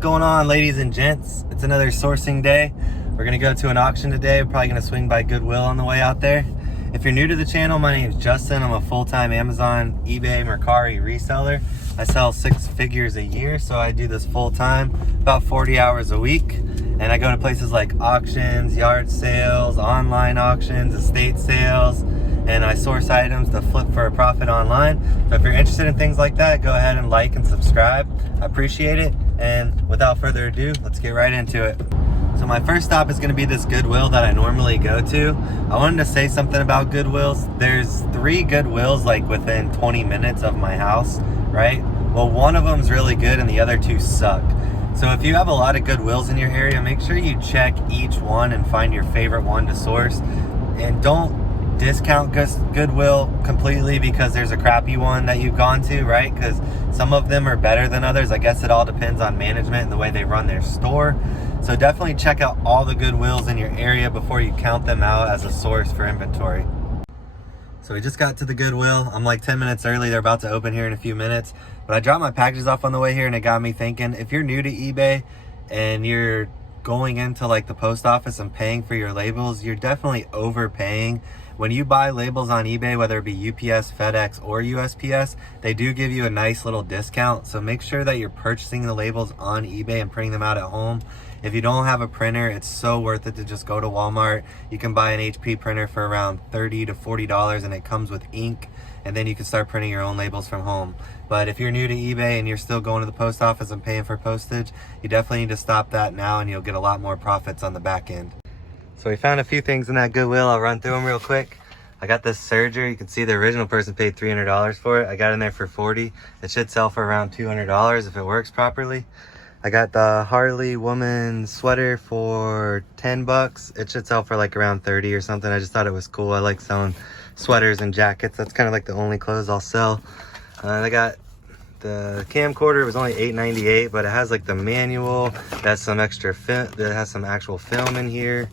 going on, ladies and gents? It's another sourcing day. We're gonna go to an auction today. We're probably gonna swing by Goodwill on the way out there. If you're new to the channel, my name is Justin. I'm a full-time Amazon, eBay, Mercari reseller. I sell 6 figures a year, so I do this full-time, about 40 hours a week. And I go to places like auctions, yard sales, online auctions, estate sales, and I source items to flip for a profit online. So if you're interested in things like that, go ahead and like and subscribe. I appreciate it. And without further ado, let's get right into it. So my first stop is going to be this Goodwill that I normally go to. I wanted to say something about Goodwills. There's 3 Goodwills like within 20 minutes of my house, right? Well, one of them's really good and the other 2 suck. So if you have a lot of Goodwills in your area, make sure you check each one and find your favorite one to source. And don't discount Goodwill completely because there's a crappy one that you've gone to, right? Because some of them are better than others. I guess it all depends on management and the way they run their store. So definitely check out all the Goodwills in your area before you count them out as a source for inventory. So we just got to the Goodwill. I'm like 10 minutes early. They're about to open here in a few minutes. But I dropped my packages off on the way here and it got me thinking, if you're new to eBay and you're going into like the post office and paying for your labels, you're definitely overpaying. When you buy labels on eBay, whether it be UPS, FedEx, or USPS, they do give you a nice little discount. So make sure that you're purchasing the labels on eBay and printing them out at home. If you don't have a printer, it's so worth it to just go to Walmart. You can buy an HP printer for around $30 to $40 and it comes with ink. And then you can start printing your own labels from home. But if you're new to eBay and you're still going to the post office and paying for postage, you definitely need to stop that now and you'll get a lot more profits on the back end. So we found a few things in that Goodwill. I'll run through them real quick. I got this serger. You can see the original person paid $300 for it. I got in there for $40. It should sell for around $200 if it works properly. I got the Harley woman sweater for 10 bucks. It should sell for like around 30 or something. I just thought it was cool. I like selling sweaters and jackets. That's kind of like the only clothes I'll sell. I got the camcorder. It was only $8.98, but it has like the manual. It has some extra film. That has some actual film in here.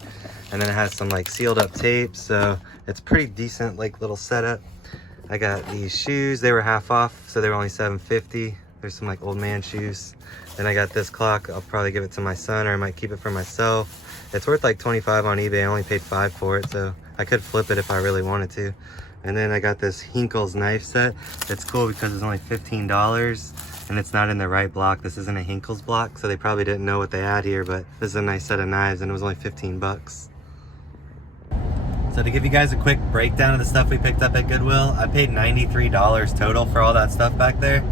And then it has some like sealed up tape, so it's pretty decent like little setup. I got these shoes. They were half off, so they were only $7.50. There's some like old man shoes. Then I got this clock. I'll probably give it to my son, or I might keep it for myself. It's worth like $25 on eBay. I only paid $5 for it, so I could flip it if I really wanted to. And then I got this Hinkle's knife set. It's cool because it's only $15 and it's not in the right block. This isn't a Hinkle's block, so they probably didn't know what they had here, but this is a nice set of knives and it was only 15 bucks. So to give you guys a quick breakdown of the stuff we picked up at Goodwill, I paid $93 total for all that stuff back there.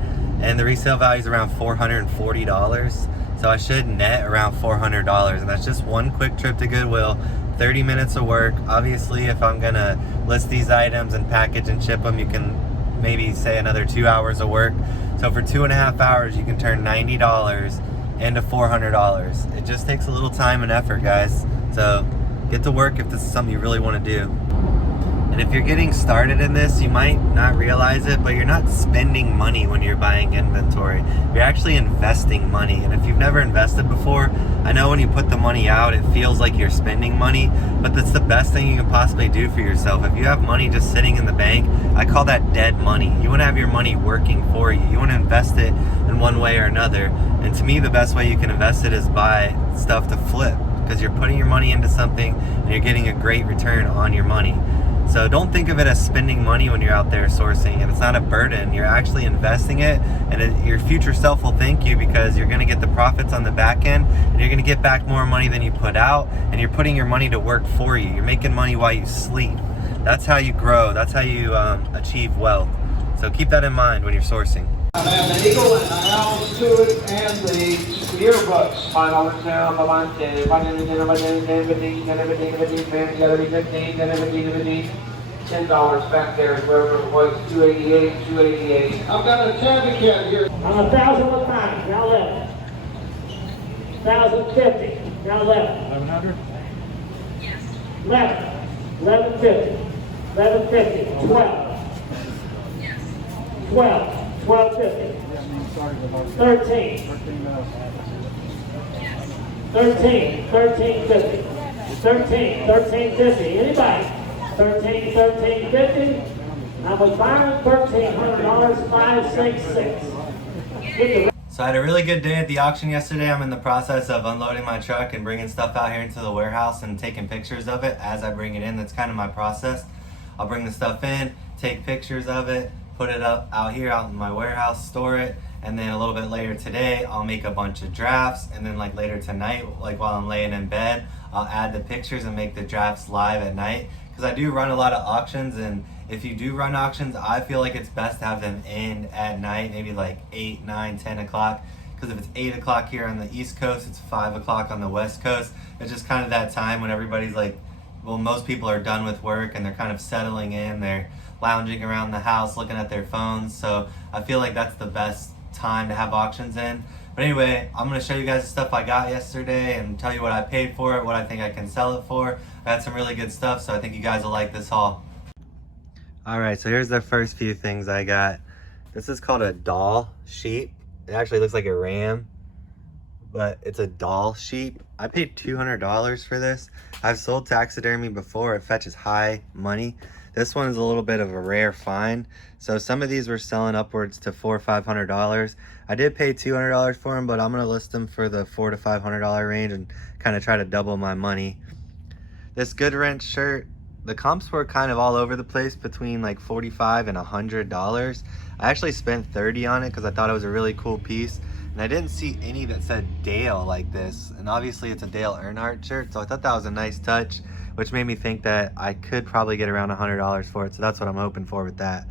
And the resale value is around $440. So I should net around $400. And that's just one quick trip to Goodwill, 30 minutes of work. Obviously, if I'm gonna list these items and package and ship them, you can maybe say another 2 hours of work. So for 2.5 hours, you can turn $90 into $400. It just takes a little time and effort, guys. So get to work if this is something you really want to do. And if you're getting started in this, you might not realize it, but you're not spending money when you're buying inventory. You're actually investing money. And if you've never invested before, I know when you put the money out, it feels like you're spending money, but that's the best thing you can possibly do for yourself. If you have money just sitting in the bank, I call that dead money. You want to have your money working for you. You want to invest it in one way or another. And to me, the best way you can invest it is buy stuff to flip, because you're putting your money into something and you're getting a great return on your money. So don't think of it as spending money when you're out there sourcing, and it's not a burden. You're actually investing it, and your future self will thank you because you're going to get the profits on the back end, and you're going to get back more money than you put out, and you're putting your money to work for you. You're making money while you sleep. That's how you grow. That's how you achieve wealth. So keep that in mind when you're sourcing. I have the Eagle and the altitude and the earbuds. Final down the line, $10 back there, wherever it was, $288. I've got a tabby cat here. On 1,000 with 90, now 11. 1,050, now 11. 1100? Yes. 11. 1150. 1150. 12. Yes. 12. 1250. 13. 13. 1350. 13. 1350. Anybody? 13. 1350. I was buying $1,300. 566. So I had a really good day at the auction yesterday. I'm in the process of unloading my truck and bringing stuff out here into the warehouse and taking pictures of it as I bring it in. That's kind of my process. I'll bring the stuff in, take pictures of it, put it up out here out in my warehouse, store it, and then a little bit later today I'll make a bunch of drafts, and then like later tonight, like while I'm laying in bed, I'll add the pictures and make the drafts live at night, because I do run a lot of auctions, and if you do run auctions, I feel like it's best to have them end at night, maybe like 8, 9, 10 o'clock. Because if it's 8 o'clock here on the East Coast, it's 5 o'clock on the West Coast. It's just kind of that time when everybody's like, well, most people are done with work and they're kind of settling in. They're lounging around the house, looking at their phones. So I feel like that's the best time to have auctions in. But anyway, I'm going to show you guys the stuff I got yesterday and tell you what I paid for it, what I think I can sell it for. I got some really good stuff, so I think you guys will like this haul. Alright, so here's the first few things I got. This is called a doll sheep. It actually looks like a ram, but it's a doll sheep. I paid $200 for this. I've sold taxidermy before. It fetches high money. This one is a little bit of a rare find. So some of these were selling upwards to $400 or $500. I did pay $200 for them, but I'm gonna list them for the $400 to $500 range and kind of try to double my money. This Good Wrench shirt, the comps were kind of all over the place between like $45 and $100. I actually spent $30 on it because I thought it was a really cool piece, and I didn't see any that said Dale like this, and obviously it's a Dale Earnhardt shirt, so I thought that was a nice touch, which made me think that I could probably get around $100 for it, so that's what I'm hoping for with that.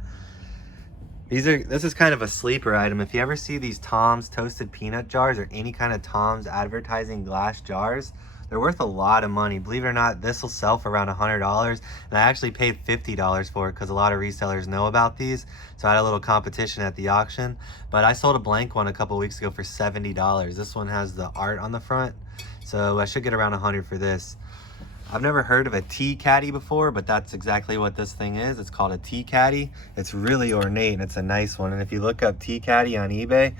This is kind of a sleeper item. If you ever see these Tom's toasted peanut jars or any kind of Tom's advertising glass jars, they're worth a lot of money. Believe it or not, this will sell for around $100, and I actually paid $50 for it because a lot of resellers know about these, so I had a little competition at the auction. But I sold a blank one a couple weeks ago for $70. This one has the art on the front, so I should get around $100 for this. I've never heard of a tea caddy before, but that's exactly what this thing is. It's called a tea caddy. It's really ornate and it's a nice one, and if you look up tea caddy on eBay,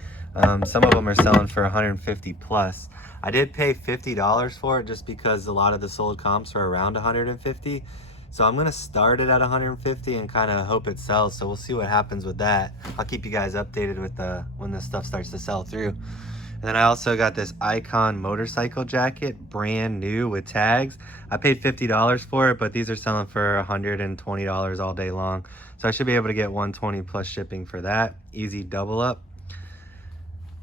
some of them are selling for $150 plus. I did pay $50 for it just because a lot of the sold comps are around $150. So I'm gonna start it at $150 and kind of hope it sells. So we'll see what happens with that. I'll keep you guys updated with when this stuff starts to sell through. And then I also got this Icon motorcycle jacket, brand new with tags. I paid $50 for it, but these are selling for $120 all day long. So I should be able to get $120 plus shipping for that. Easy double up.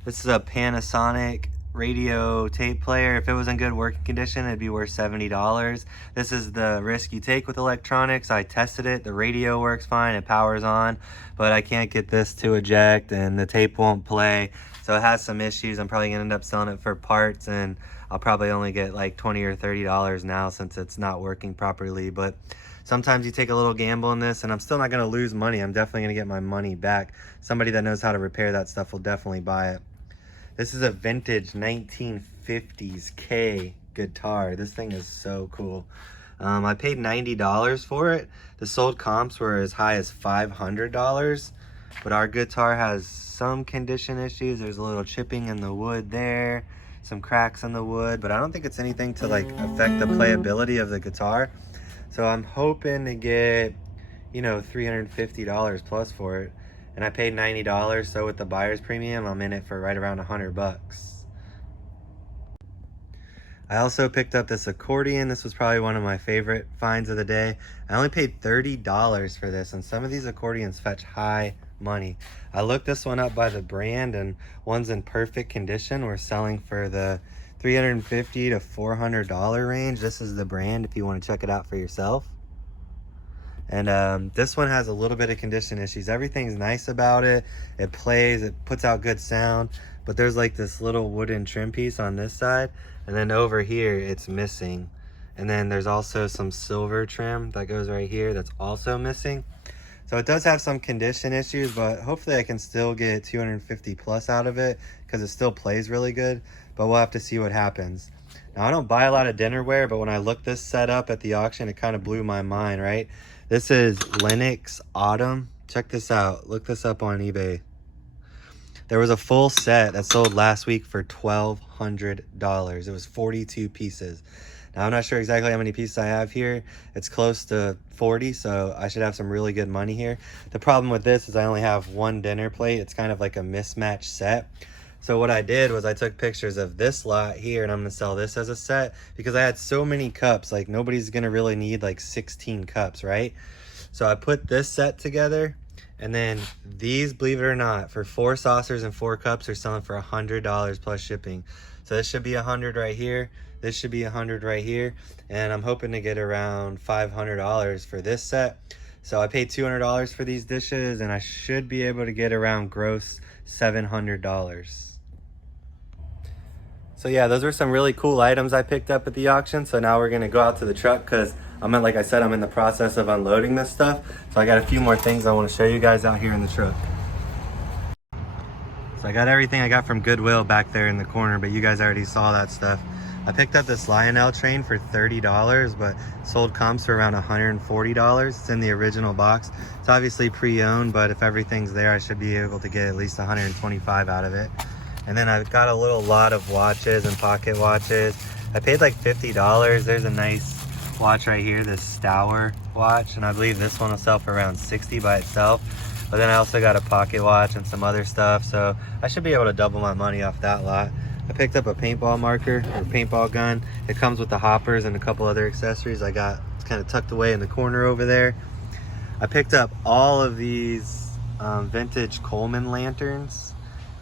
This is a Panasonic radio tape player. If it was in good working condition, it'd be worth $70. This is the risk you take with electronics. I tested it. The radio works fine. It powers on, but I can't get this to eject and the tape won't play. So it has some issues. I'm probably gonna end up selling it for parts, and I'll probably only get like $20 or $30 now since it's not working properly. But sometimes you take a little gamble in this, and I'm still not gonna lose money. I'm definitely gonna get my money back. Somebody that knows how to repair that stuff will definitely buy it. This is a vintage 1950s K guitar. This thing is so cool. I paid $90 for it. The sold comps were as high as $500, but our guitar has some condition issues. There's a little chipping in the wood there, some cracks in the wood, but I don't think it's anything to like affect the playability of the guitar. So I'm hoping to get, you know, $350 plus for it. And I paid $90, so with the buyer's premium, I'm in it for right around $100. I also picked up this accordion. This was probably one of my favorite finds of the day. I only paid $30 for this, and some of these accordions fetch high money. I looked this one up by the brand, and one's in perfect condition. We're selling for the $350 to $400 range. This is the brand if you want to check it out for yourself. And this one has a little bit of condition issues. Everything's nice about it. It plays, it puts out good sound, but there's like this little wooden trim piece on this side, and then over here it's missing. And then there's also some silver trim that goes right here that's also missing. So it does have some condition issues, but hopefully I can still get $250 plus out of it because it still plays really good, but we'll have to see what happens. Now, I don't buy a lot of dinnerware, but when I looked this set up at the auction, it kind of blew my mind, right? This is Lennox Autumn. Check this out. Look this up on eBay. There was a full set that sold last week for $1,200. It was 42 pieces. Now, I'm not sure exactly how many pieces I have here. It's close to 40, so I should have some really good money here. The problem with this is I only have one dinner plate. It's kind of like a mismatched set. So what I did was I took pictures of this lot here, and I'm gonna sell this as a set because I had so many cups. Like nobody's gonna really need like 16 cups, right? So I put this set together, and then these, believe it or not, for 4 saucers and 4 cups are selling for $100 plus shipping. So this should be 100 right here. This should be 100 right here, and I'm hoping to get around $500 for this set. So I paid $200 for these dishes, and I should be able to get around gross $700. So yeah, those were some really cool items I picked up at the auction. So now we're gonna go out to the truck because like I said, I'm in the process of unloading this stuff. So I got a few more things I want to show you guys out here in the truck. So I got everything I got from Goodwill back there in the corner, but you guys already saw that stuff. I picked up this Lionel train for $30, but sold comps for around $140. It's in the original box. It's obviously pre-owned, but if everything's there, I should be able to get at least $125 out of it. And then I've got a little lot of watches and pocket watches. I paid like $50. There's a nice watch right here, this Stour watch, and I believe this one will sell for around $60 by itself. But then I also got a pocket watch and some other stuff, so I should be able to double my money off that lot. I picked up a paintball marker or paintball gun. It comes with the hoppers and a couple other accessories I got. It's kind of tucked away in the corner over there. I picked up all of these vintage Coleman lanterns.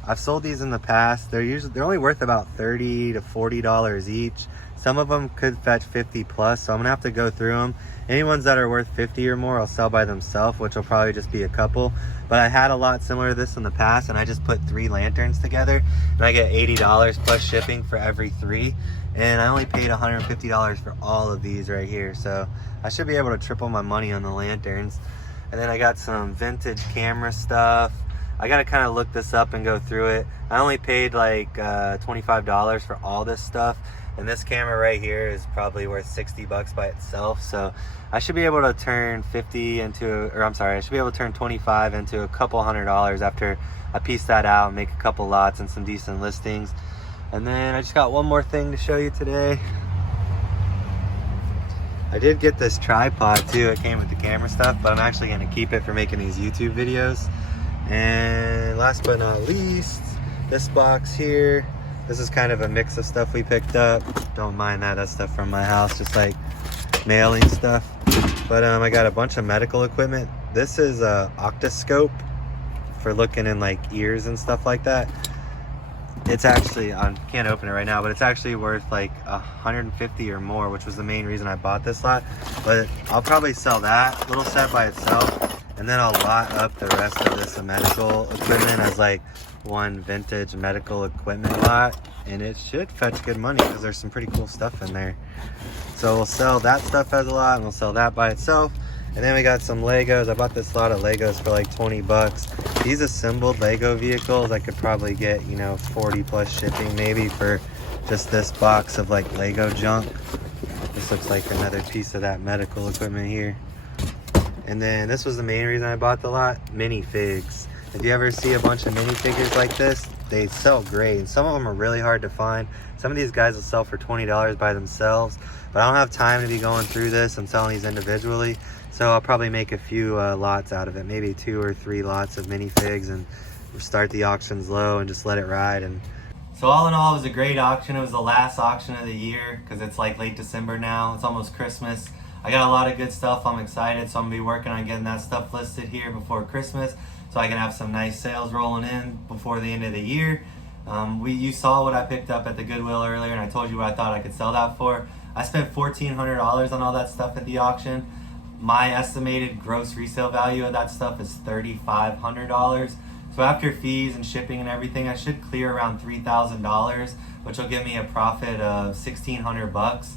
I've sold these in the past. They're only worth about $30 to $40 each. Some of them could fetch 50 plus, so I'm gonna have to go through them. Any ones that are worth 50 or more, I'll sell by themselves, which will probably just be a couple. But I had a lot similar to this in the past, and I just put 3 lanterns together, and I get $80 plus shipping for every 3. And I only paid $150 for all of these right here, so I should be able to triple my money on the lanterns. And then I got some vintage camera stuff. I gotta kind of look this up and go through it. I only paid like $25 for all this stuff, and this camera right here is probably worth $60 by itself. So I should be able to turn 50 into, or I'm sorry, I should be able to turn 25 into a couple $100 after I piece that out and make a couple lots and some decent listings. And then I just got one more thing to show you today. I did get this tripod too. It came with the camera stuff, but I'm actually gonna keep it for making these YouTube videos. And last but not least, this box here. This is kind of a mix of stuff we picked up. Don't mind that, that's stuff from my house, just like mailing stuff. But I got a bunch of medical equipment. This is a octoscope for looking in like ears and stuff like that. It's actually, I can't open it right now, but it's actually worth like $150 or more, which was the main reason I bought this lot. But I'll probably sell that little set by itself, and then I'll lot up the rest of this medical equipment as like one vintage medical equipment lot, and it should fetch good money because there's some pretty cool stuff in there. So we'll sell that stuff as a lot, and we'll sell that by itself. And then we got some Legos. I bought this lot of Legos for like 20 bucks. These assembled Lego vehicles, I could probably get, 40 plus shipping maybe for just this box of like Lego junk. This looks like another piece of that medical equipment here. And then this was the main reason I bought the lot, minifigs. If you ever see a bunch of minifigures like this, they sell great. And some of them are really hard to find. Some of these guys will sell for $20 by themselves, but I don't have time to be going through this and selling these individually. So I'll probably make a few lots out of it, maybe 2 or 3 lots of minifigs, and start the auctions low and just let it ride. And so all in all, it was a great auction. It was the last auction of the year because it's like late December now. It's almost Christmas. I got a lot of good stuff. I'm excited, so I'm gonna be working on getting that stuff listed here before Christmas, so I can have some nice sales rolling in before the end of the year. You saw what I picked up at the Goodwill earlier, and I told you what I thought I could sell that for. I spent $1,400 on all that stuff at the auction. My estimated gross resale value of that stuff is $3,500. So after fees and shipping and everything, I should clear around $3,000, which will give me a profit of $1,600.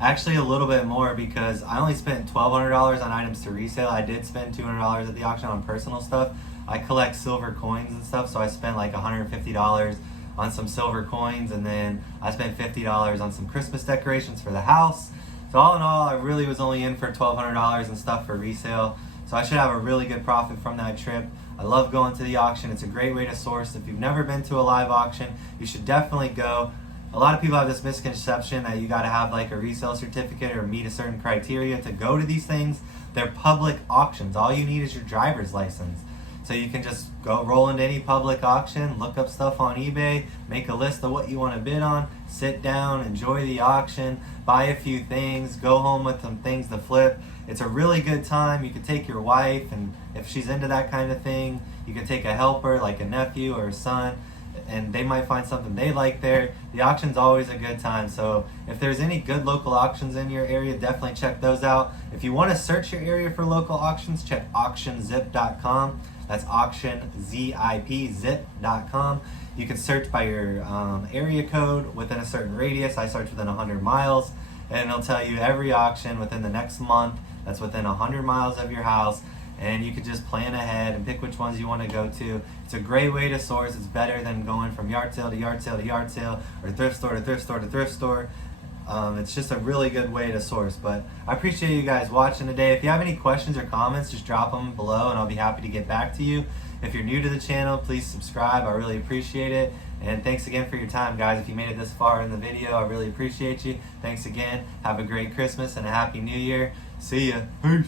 Actually a little bit more because I only spent $1,200 on items to resale. I did spend $200 at the auction on personal stuff. I collect silver coins and stuff, so I spent like $150 on some silver coins, and then I spent $50 on some Christmas decorations for the house. So all in all, I really was only in for $1,200 and stuff for resale. So I should have a really good profit from that trip. I love going to the auction. It's a great way to source. If you've never been to a live auction, you should definitely go. A lot of people have this misconception that you got to have like a resale certificate or meet a certain criteria to go to these things. They're public auctions. All you need is your driver's license. So you can just go roll into any public auction, look up stuff on eBay, make a list of what you want to bid on, sit down, enjoy the auction, buy a few things, go home with some things to flip. It's a really good time. You could take your wife, and if she's into that kind of thing, you could take a helper like a nephew or a son, and they might find something they like there. The auction's always a good time. So if there's any good local auctions in your area, definitely check those out. If you want to search your area for local auctions, check auctionzip.com. That's auctionzip, zip.com. You can search by your area code within a certain radius. I search within 100 miles, and it'll tell you every auction within the next month that's within 100 miles of your house. And you could just plan ahead and pick which ones you want to go to. It's a great way to source. It's better than going from yard sale to yard sale to yard sale, or thrift store to thrift store to thrift store. It's just a really good way to source. But I appreciate you guys watching today. If you have any questions or comments, just drop them below and I'll be happy to get back to you. If you're new to the channel, please subscribe. I really appreciate it. And thanks again for your time, guys. If you made it this far in the video, I really appreciate you. Thanks again. Have a great Christmas and a Happy New Year. See ya. Peace.